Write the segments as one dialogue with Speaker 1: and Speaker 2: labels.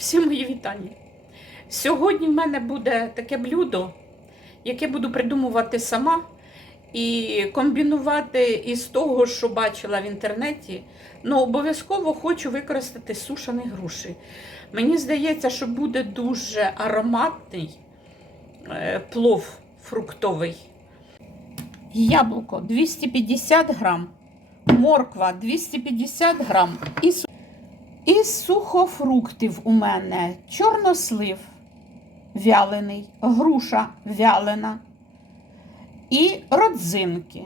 Speaker 1: Всі мої вітання. Сьогодні в мене буде таке блюдо, яке буду придумувати сама і комбінувати із того, що бачила в інтернеті. Ну, обов'язково хочу використати сушені груші. Мені здається, що буде дуже ароматний е, плов фруктовий. Яблуко 250 грам, морква 250 грам і із сухофруктів у мене чорнослив вялений, груша вялена і родзинки.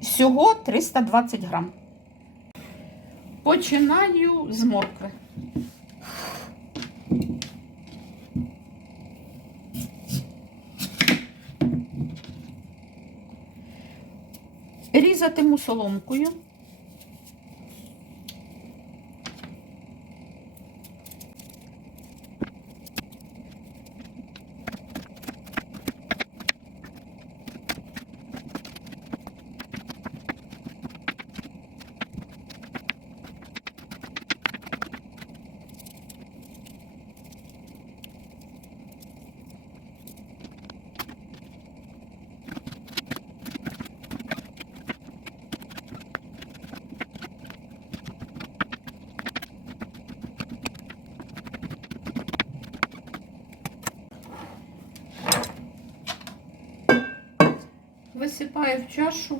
Speaker 1: Всього 320 грам. Починаю з моркви. Різатиму соломкою. Висипаю в чашу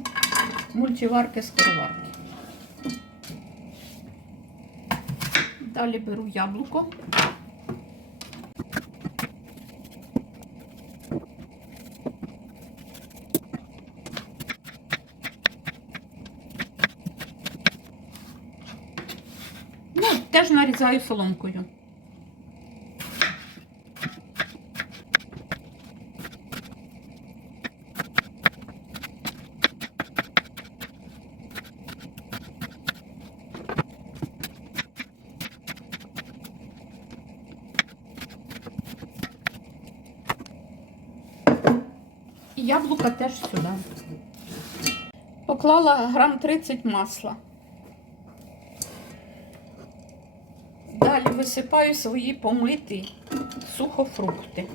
Speaker 1: мультиварки скороварки. Далі беру яблуко. Ну, теж нарізаю соломкою. Яблука теж сюди. Поклала грам 30 масла. Далі висипаю свої помиті сухофрукти.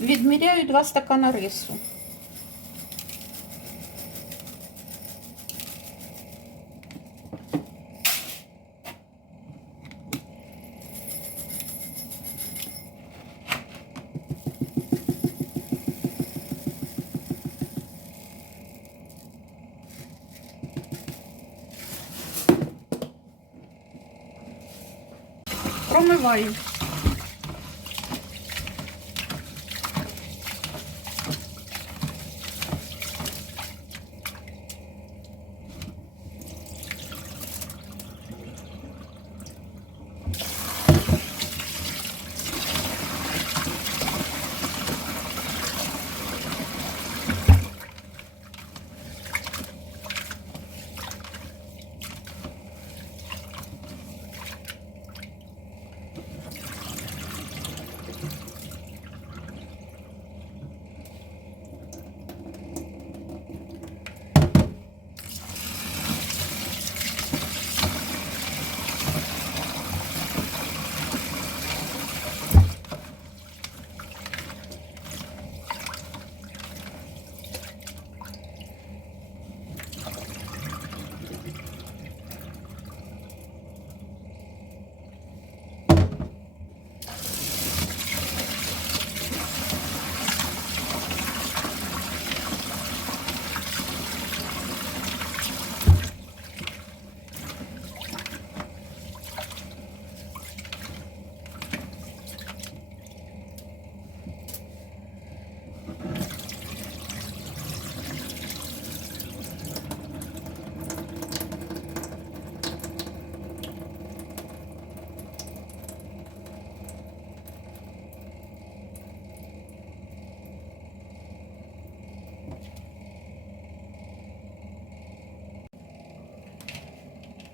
Speaker 1: Відміряю 2 стакана рису. Промиваю.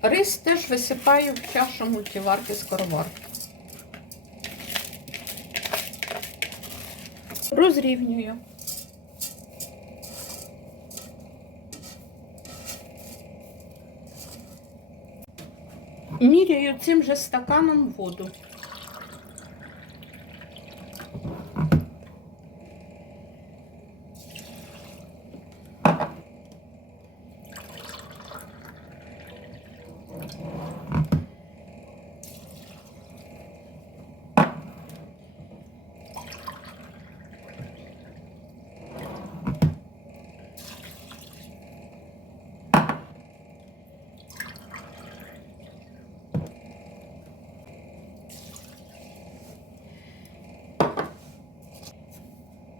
Speaker 1: Рис теж висипаю в чашу мультиварки скороварки. Розрівнюю. Міряю цим же стаканом воду.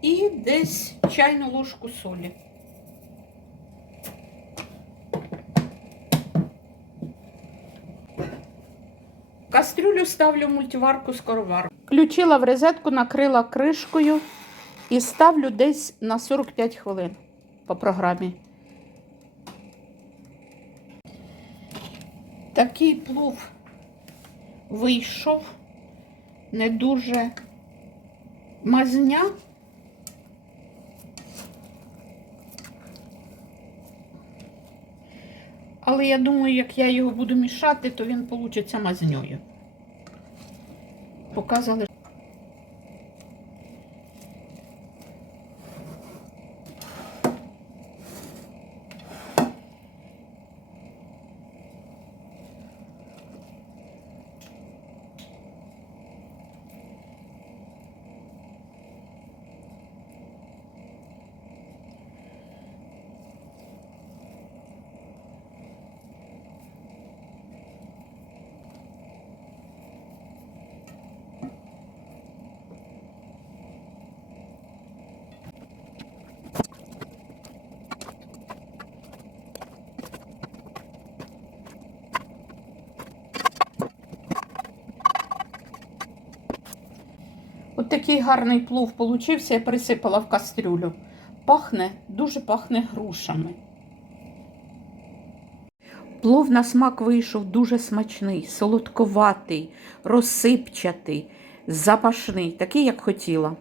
Speaker 1: І десь чайну ложку солі. Кастрюлю ставлю в мультиварку скороварку. Включила в розетку, накрила кришкою і ставлю десь на 45 хвилин по програмі. Такий плов вийшов не дуже мазня. Але я думаю, як я його буду мішати, то він получиться мазньою. Показали. Такий гарний плов получився, я присипала в кастрюлю. Пахне, дуже пахне грушами. Плов на смак вийшов дуже смачний, солодковатий, розсипчатий, запашний, такий, як хотіла.